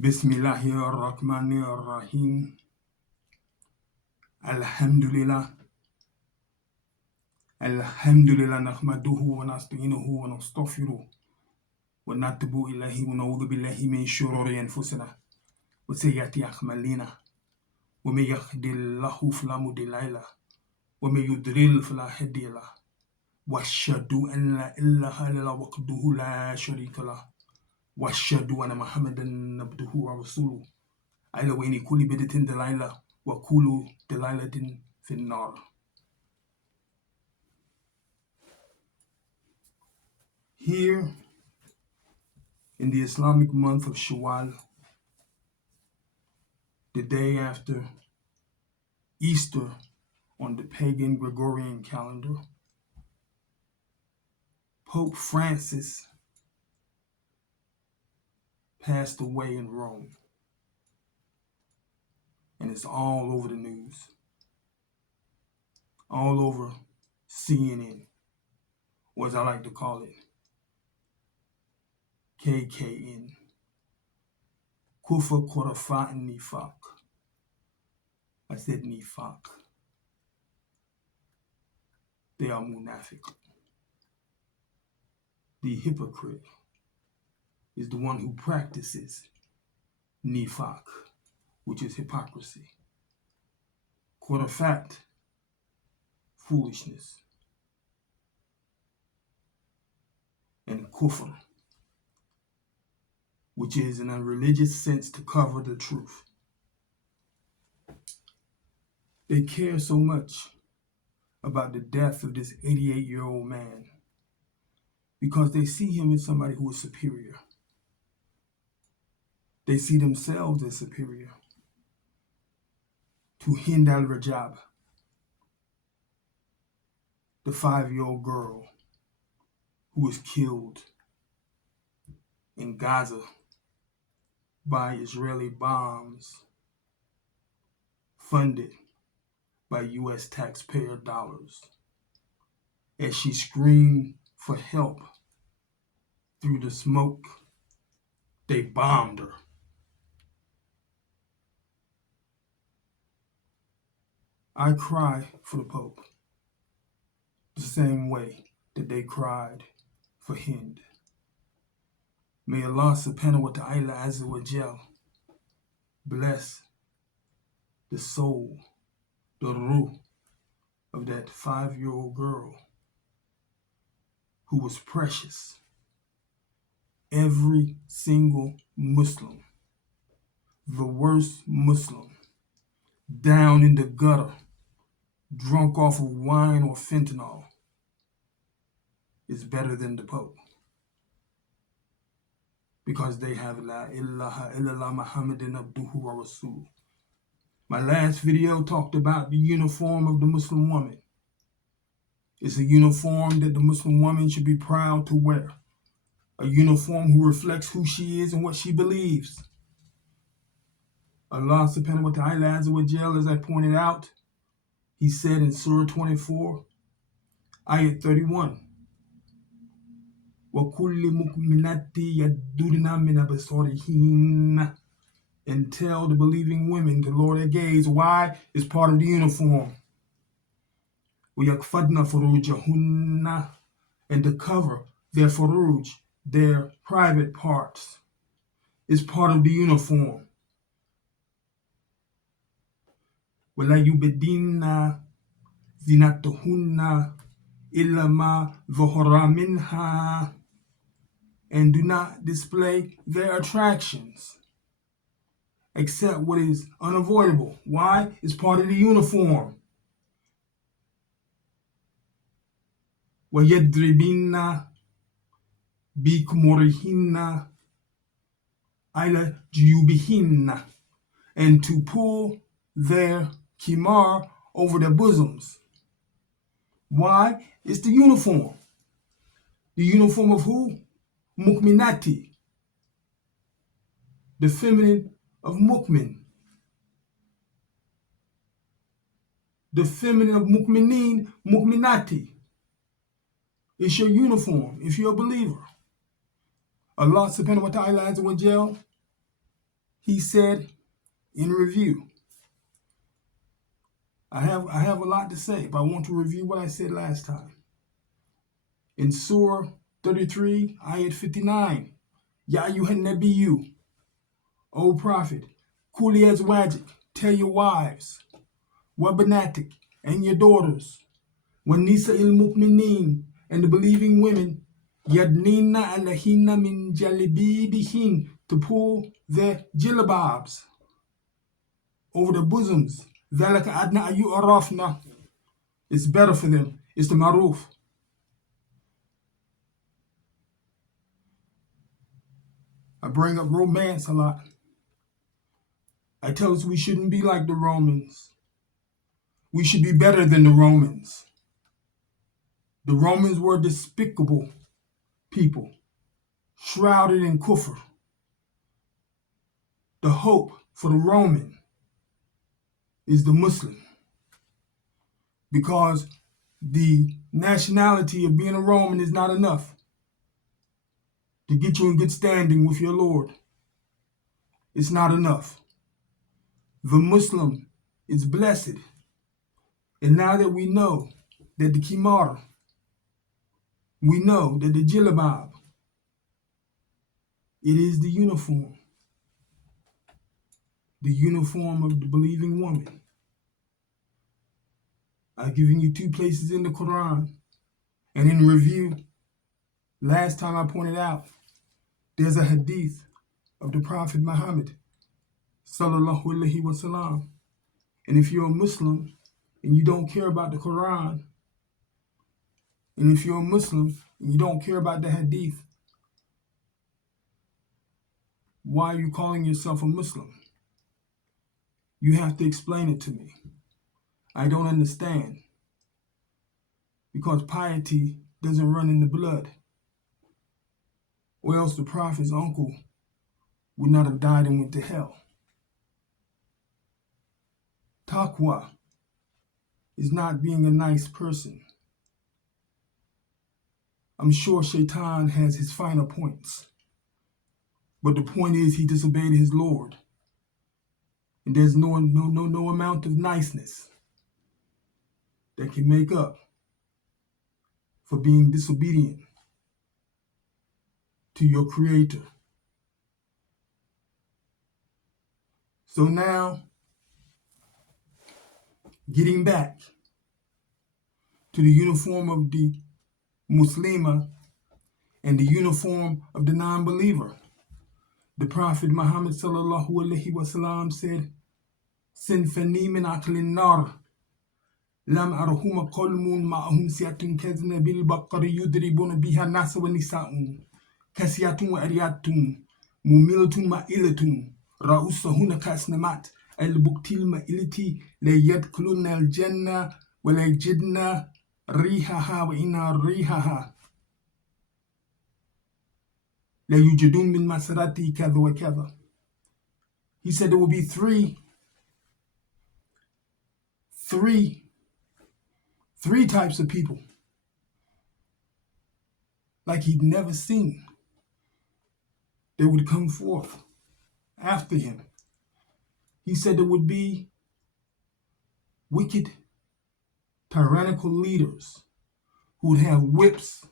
Bismillahirrahmanirrahim. Alhamdulillah. Alhamdulillah nahmaduhu wa nasta'inuhu wa nastaghfiruh wa natubu ilayhi wa na'udhu billahi min shururi anfusina wa sayyiati a'malina wa may yahdihillahu fala mudilla lahu wa may yudlil fala hadiya lahu wa ashhadu an la ilaha illallah wahdahu la sharika lahu wa ashhadu anna Muhammadan abduhu wa rasuluh. Ala wa inni kulli bidatin dalaila wa kullu dalailatin fin nar. Here in the Islamic month of Shawwal, the day after Easter on the pagan Gregorian calendar, Pope Francis passed away in Rome, and it's all over the news, all over CNN, or as I like to call it, KKN, Kufa Qurafat Nifaq. I said Nifaq. They are Munafiq. The hypocrite is the one who practices Nifaq, which is hypocrisy. Qurafat, foolishness. And Kufr, which is in a religious sense to cover the truth. They care so much about the death of this 88-year-old man because they see him as somebody who is superior. They see themselves as superior to Hind al-Rajab, the 5-year-old girl who was killed in Gaza by Israeli bombs funded by U.S. taxpayer dollars. As she screamed for help through the smoke, they bombed her. I cry for the Pope the same way that they cried for Hind. May Allah subhanahu wa ta'ala azza wa jal bless the soul, the ruh of that 5-year-old girl who was precious. Every single Muslim, the worst Muslim, down in the gutter, drunk off of wine or fentanyl, is better than the Pope. Because they have La ilaha illallah Muhammadan abduhu wa rasuluh. My last video talked about the uniform of the Muslim woman. It's a uniform that the Muslim woman should be proud to wear. A uniform who reflects who she is and what she believes. Allah subhanahu wa ta'ala azza wa jal, as I pointed out, he said in Surah 24, Ayat 31, وَكُلِّ مُؤْمِنَاتِ يَدُّرْنَ مِنْ أَبْصَارِهِنَّ, and tell the believing women to lower their gaze. Why? It's part of the uniform. وَيَكْفَدْنَ فُرُوجَهُنَّ, and to cover their furuj, their private parts, is part of the uniform. وَلَا يُبْدِينَ زِينَتَهُنَّ إِلَّا مَا ظَهَرَ مِنْهَا, and do not display their attractions except what is unavoidable. Why? It's part of the uniform. وَيَدْرِبِنَّ بِخُمُرِهِنَّ عَلَى جُيُوبِهِنَّ, and to pull their khimar over their bosoms. Why? It's the uniform. The uniform of who? Mu'minati, the feminine of mu'min, the feminine of mu'minin, mu'minati. It's your uniform if you're a believer. Allah subhanahu wa ta'ala azza wa jal he said in review, I have a lot to say, but I want to review what I said last time. In Surah 33, Ayat 59, Ya ayyuhan nabiyyu, O Prophet, Kuli azwajik, tell your wives, wa banatik, and your daughters, wa nisa'il mu'minin, and the believing women, yadnina alahinna min jalibibihin, to pull their jilbabs over the bosoms. ذَلَكَ أَدْنَى أَن يُعْرَفْنَ. It's better for them. It's the maruf. I bring up romance a lot. I tell us we shouldn't be like the Romans. We should be better than the Romans. The Romans were despicable people, shrouded in kufr. The hope for the Roman is the Muslim, because the nationality of being a Roman is not enough to get you in good standing with your Lord. It's not enough. The Muslim is blessed. And now that we know that the Kimar, we know that the Jilbab, it is the uniform of the believing woman. I've given you 2 places in the Quran. And in review, last time I pointed out, there's a hadith of the Prophet Muhammad, sallallahu alaihi wasallam. And if you're a Muslim and you don't care about the Quran, and if you're a Muslim and you don't care about the hadith, why are you calling yourself a Muslim? You have to explain it to me. I don't understand. Because piety doesn't run in the blood. Or else the Prophet's uncle would not have died and went to hell. Taqwa is not being a nice person. I'm sure Shaitan has his finer points. But the point is, he disobeyed his Lord. And there's no amount of niceness that can make up for being disobedient to your Creator. So now, getting back to the uniform of the Muslima and the uniform of the non-believer, the Prophet Muhammad sallallahu alaihi wasallam said, "Sinfani min aqlin nar, lam arhuma qawmun ma'hum siyatun kazna bil baqari yudribuna biha nasa wa nisa'un, kasiyatun wa ariyatun, mumilatun ma'ilatun, ra'usahuna kasnamat, al-buktil ma'ilati, la yadkuluna al-jannah, wa la yajidna rihaha wa inna rihaha. La yujidun min masarati kadha wa kadha." He said there will be three types of people like he'd never seen that would come forth after him. He said there would be wicked, tyrannical leaders who would have whips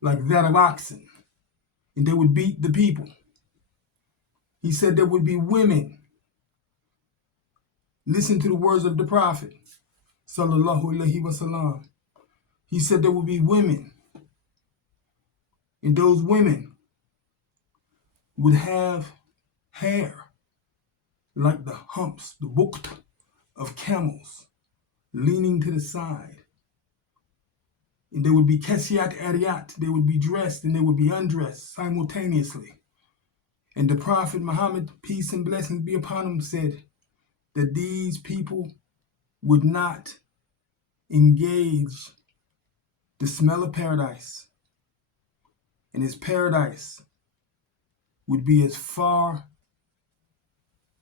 like that of oxen, and they would beat the people. He said there would be women. Listen to the words of the Prophet, sallallahu alaihi wasallam. He said there would be women, and those women would have hair like the humps, the bukt of camels, leaning to the side. And they would be kasiyat ariyat. They would be dressed and they would be undressed simultaneously. And the Prophet Muhammad, peace and blessings be upon him, said that these people would not engage the smell of paradise. And his paradise would be as far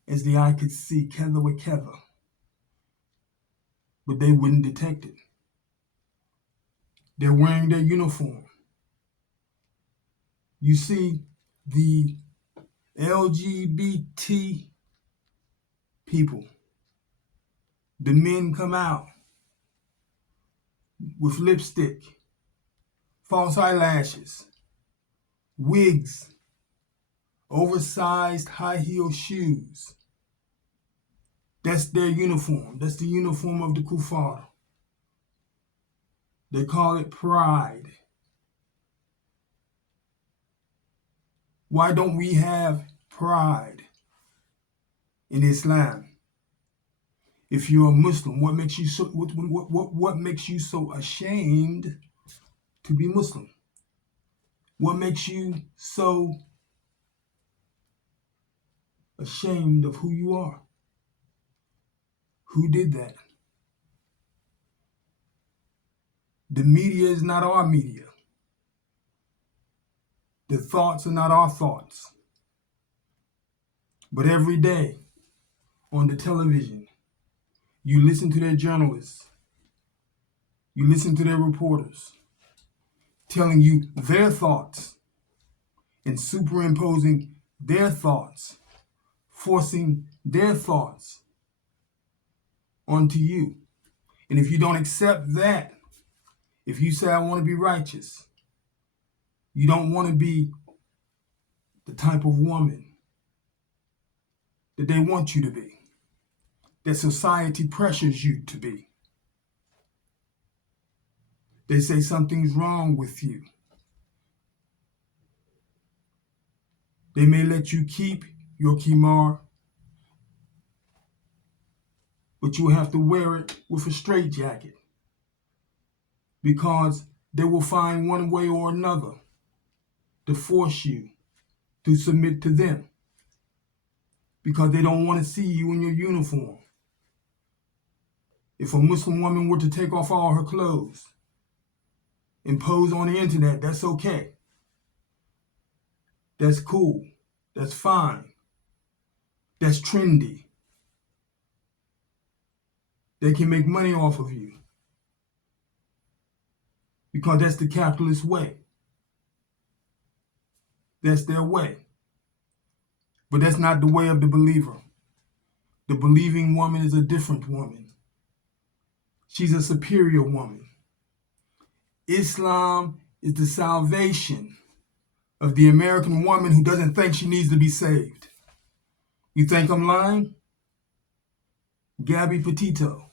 as the eye could see, kether with kether. But they wouldn't detect it. They're wearing their uniform. You see, the LGBT people. The men come out with lipstick, false eyelashes, wigs, oversized high heel shoes. That's their uniform. That's the uniform of the kuffar. They call it pride. Why don't we have pride in Islam? If you're a Muslim, what makes you so ashamed to be Muslim? What makes you so ashamed of who you are? Who did that? The media is not our media. The thoughts are not our thoughts. But every day on the television, you listen to their journalists, you listen to their reporters telling you their thoughts and superimposing their thoughts, forcing their thoughts onto you. And if you don't accept that, if you say, I want to be righteous, you don't want to be the type of woman that they want you to be, that society pressures you to be. They say something's wrong with you. They may let you keep your khimar, but you have to wear it with a straitjacket because they will find one way or another to force you to submit to them because they don't want to see you in your uniform. If a Muslim woman were to take off all her clothes and pose on the internet, that's okay. That's cool. That's fine. That's trendy. They can make money off of you because that's the capitalist way. That's their way. But that's not the way of the believer. The believing woman is a different woman. She's a superior woman. Islam is the salvation of the American woman who doesn't think she needs to be saved. You think I'm lying? Gabby Petito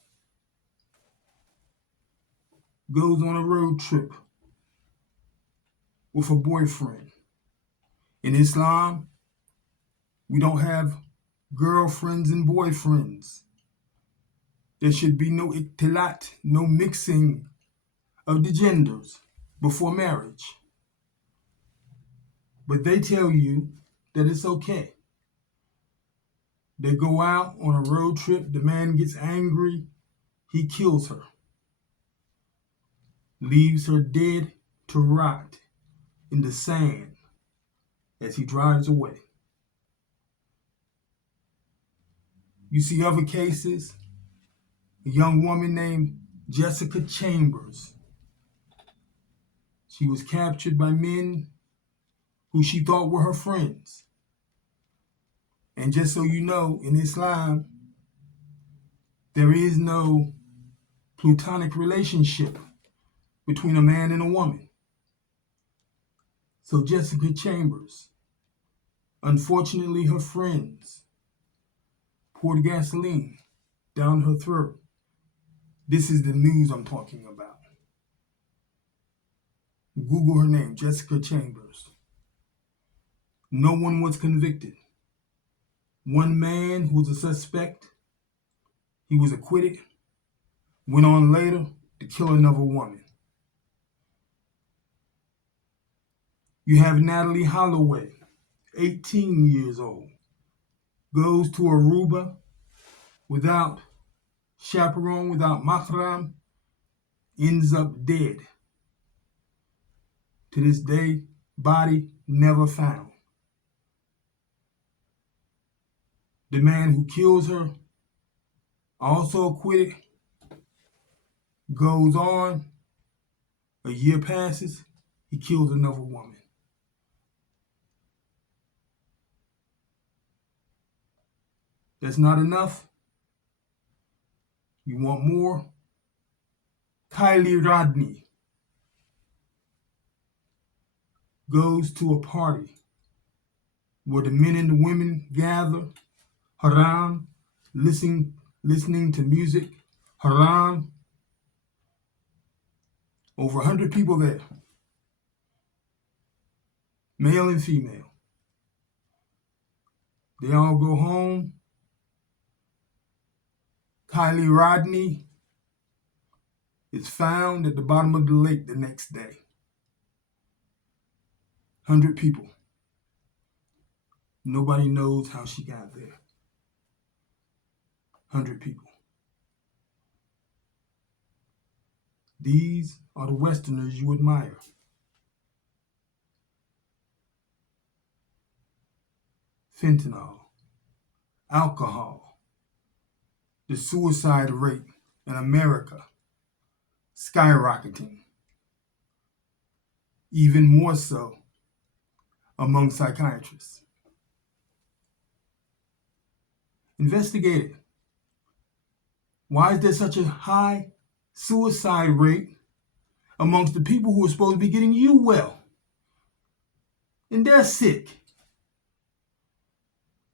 goes on a road trip with a boyfriend. In Islam, we don't have girlfriends and boyfriends. There should be no ikhtilat, no mixing of the genders before marriage. But they tell you that it's okay. They go out on a road trip, the man gets angry, he kills her, leaves her dead to rot in the sand as he drives away. You see other cases, a young woman named Jessica Chambers. She was captured by men who she thought were her friends. And just so you know, in Islam, there is no platonic relationship between a man and a woman. So Jessica Chambers, unfortunately, her friends poured gasoline down her throat. This is the news I'm talking about. Google her name, Jessica Chambers. No one was convicted. One man who was a suspect, he was acquitted, went on later to kill another woman. You have Natalie Holloway, 18 years old, goes to Aruba without chaperone, without mahram, ends up dead. To this day, body never found. The man who kills her, also acquitted, goes on, a year passes, he kills another woman. That's not enough. You want more? Kylie Rodney goes to a party where the men and the women gather, haram, listening to music, haram. Over 100 people there, male and female. They all go home. Kylie Rodney is found at the bottom of the lake the next day. 100 people. Nobody knows how she got there. 100 people. These are the Westerners you admire. Fentanyl, alcohol, the suicide rate in America skyrocketing, even more so among psychiatrists. Investigate it. Why is there such a high suicide rate amongst the people who are supposed to be getting you well? And they're sick.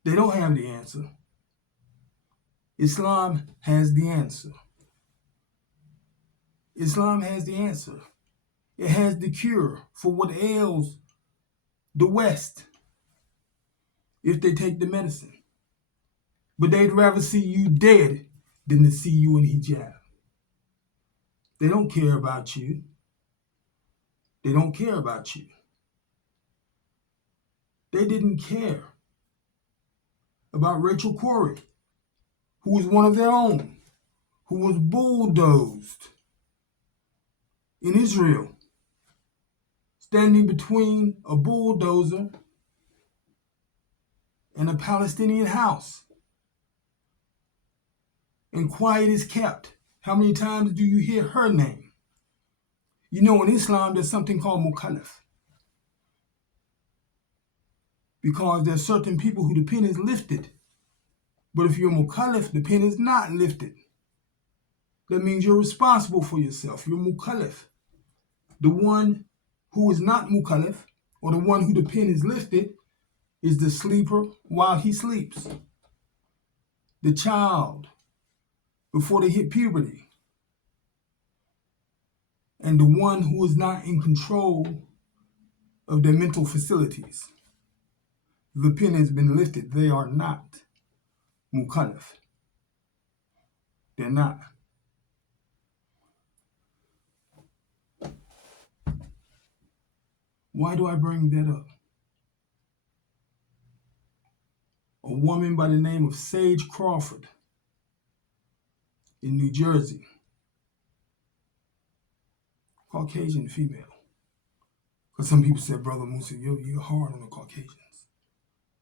They don't have the answer. Islam has the answer. Islam has the answer. It has the cure for what ails the West if they take the medicine. But they'd rather see you dead than to see you in hijab. They don't care about you. They don't care about you. They didn't care about Rachel Corrie, who was one of their own, who was bulldozed in Israel, standing between a bulldozer and a Palestinian house. And quiet is kept. How many times do you hear her name? You know, in Islam, there's something called mukallaf. Because there's certain people who the pen is lifted. But if you're mukallaf, the pen is not lifted. That means you're responsible for yourself. You're mukallaf. The one who is not mukallaf, or the one who the pen is lifted, is the sleeper while he sleeps. The child before they hit puberty. And the one who is not in control of their mental facilities. The pen has been lifted. They are not mukallaf. They're not. Why do I bring that up? A woman by the name of Sage Crawford in New Jersey, Caucasian female. Because some people said, Brother Musa, you're hard on the Caucasians.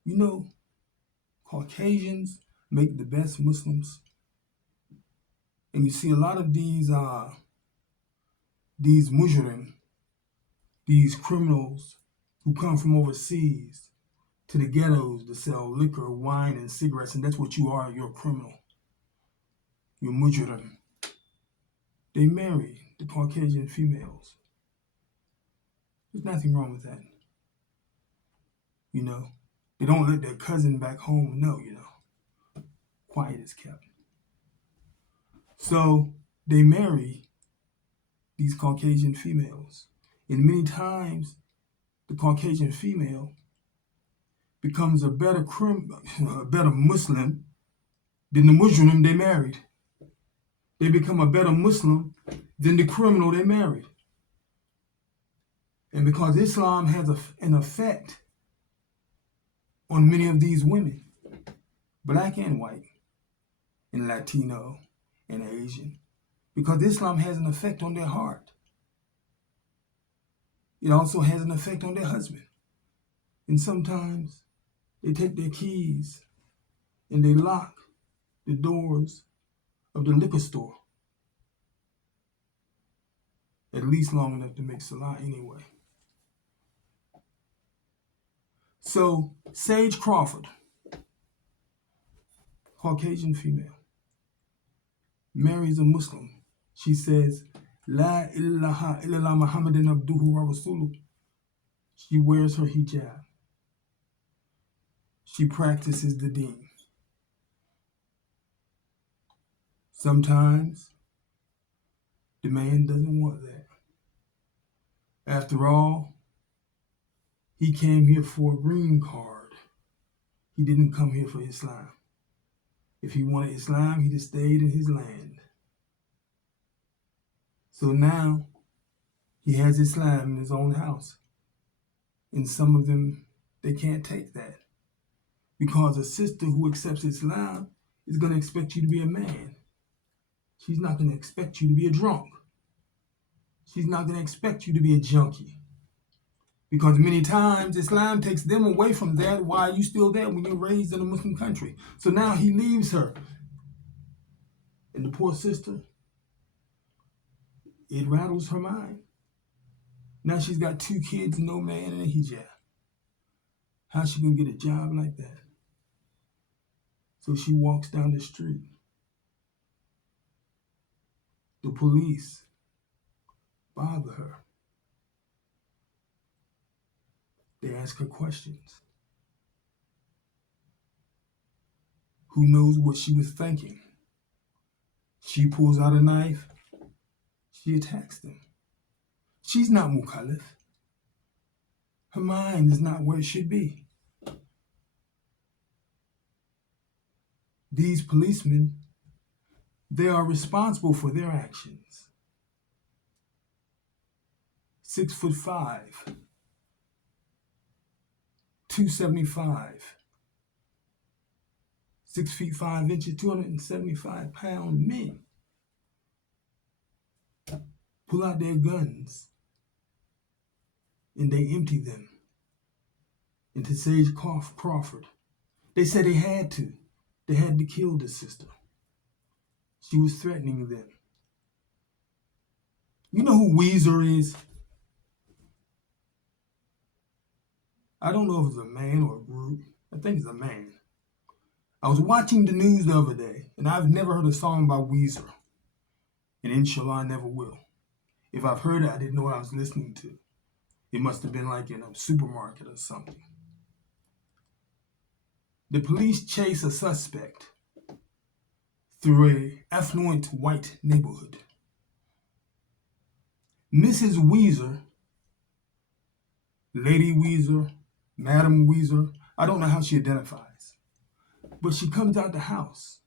You know, Caucasians make the best Muslims. And you see a lot of these mujrim, these criminals who come from overseas to the ghettos to sell liquor, wine, and cigarettes, and that's what you are. You're a criminal. You're mujrim. They marry the Caucasian females. There's nothing wrong with that. You know, they don't let their cousin back home know, you know. Quiet is kept. So they marry these Caucasian females. And many times, the Caucasian female becomes a better Muslim than the Muslim they married. They become a better Muslim than the criminal they married. And because Islam has an effect on many of these women, black and white, and Latino, and Asian, because Islam has an effect on their heart. It also has an effect on their husband. And sometimes they take their keys and they lock the doors of the liquor store, at least long enough to make salah anyway. So Sage Crawford, Caucasian female, marries a Muslim. She says, La ilaha illallah Muhammadan abduhu wa rasuluh. She wears her hijab. She practices the deen. Sometimes the man doesn't want that. After all, he came here for a green card. He didn't come here for Islam. If he wanted Islam, he'd have stayed in his land. So now he has Islam in his own house. And some of them, they can't take that. Because a sister who accepts Islam is going to expect you to be a man. She's not going to expect you to be a drunk. She's not going to expect you to be a junkie. Because many times Islam takes them away from that. Why are you still there when you're raised in a Muslim country? So now he leaves her. And the poor sister, it rattles her mind. Now she's got 2 kids, no man, and a hijab. How's she going to get a job like that? So she walks down the street. The police bother her. They ask her questions. Who knows what she was thinking? She pulls out a knife. She attacks them. She's not mukallaf. Her mind is not where it should be. These policemen, they are responsible for their actions. 6'5", 275, 6 feet 5 inches, 275-pound men pull out their guns and they empty them into Sage Crawford. They said they had to. They had to kill the sister. She was threatening them. You know who Weezer is? I don't know if it's a man or a group. I think it's a man. I was watching the news the other day, and I've never heard a song by Weezer. And inshallah, I never will. If I've heard it, I didn't know what I was listening to. It must have been like in a supermarket or something. The police chase a suspect through an affluent white neighborhood. Mrs. Weezer, Lady Weezer, Madam Weezer, I don't know how she identifies, but she comes out the house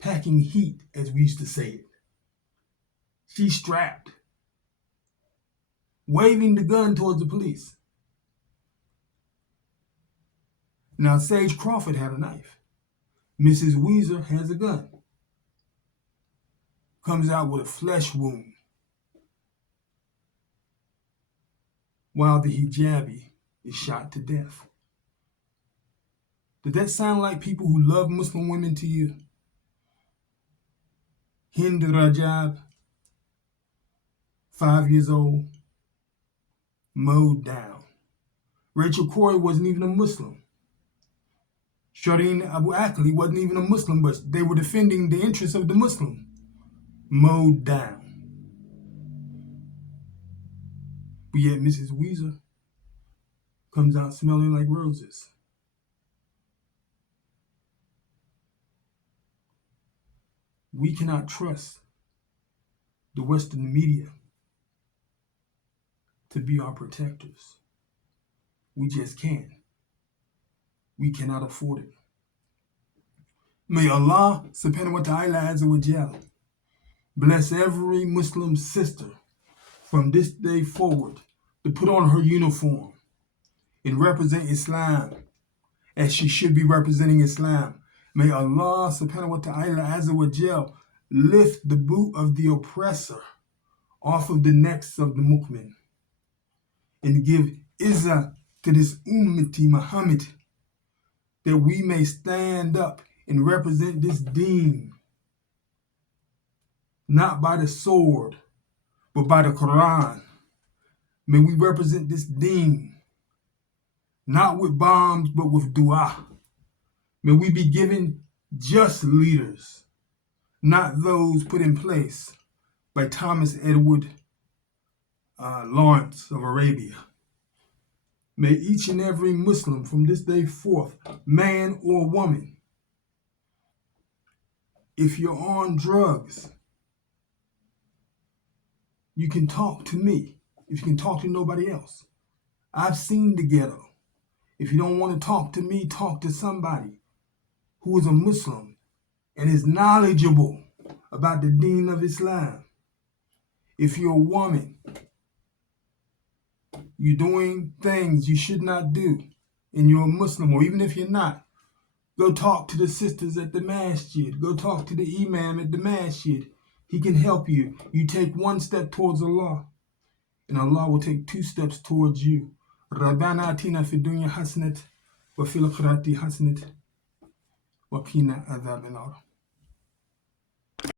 packing heat, as we used to say it. She's strapped, waving the gun towards the police. Now, Sage Crawford had a knife. Mrs. Weezer has a gun. Comes out with a flesh wound, while the hijabi is shot to death. Does that sound like people who love Muslim women to you? Hind Rajab, 5 years old, mowed down. Rachel Corey wasn't even a Muslim. Shireen Abu Akleh wasn't even a Muslim, but they were defending the interests of the Muslim. Mowed down. But yet Mrs. Weezer comes out smelling like roses. We cannot trust the Western media to be our protectors. We just can't. We cannot afford it. May Allah subhanahu wa ta'ala azza wa jal bless every Muslim sister from this day forward to put on her uniform and represent Islam as she should be representing Islam. May Allah subhanahu wa ta'ala azza wa jal lift the boot of the oppressor off of the necks of the mu'min and give izzah to this ummati Muhammad, that we may stand up and represent this deen, not by the sword, but by the Quran. May we represent this deen, not with bombs, but with dua. May we be given just leaders, not those put in place by Thomas Edward Lawrence of Arabia. May each and every Muslim from this day forth, man or woman, if you're on drugs, you can talk to me. If you can talk to nobody else. I've seen the ghetto. If you don't want to talk to me, talk to somebody who is a Muslim and is knowledgeable about the deen of Islam. If you're a woman, you're doing things you should not do, and you're a Muslim, or even if you're not, go talk to the sisters at the masjid. Go talk to the imam at the masjid. He can help you. You take one step towards Allah, and Allah will take 2 steps towards you. رَبَّنَا آتِنَا فِي الدُّنْيَا حَسَنَةً وَفِي الْآخِرَةِ حَسَنَةً وَقِنَا عَذَابَ النَّارِ.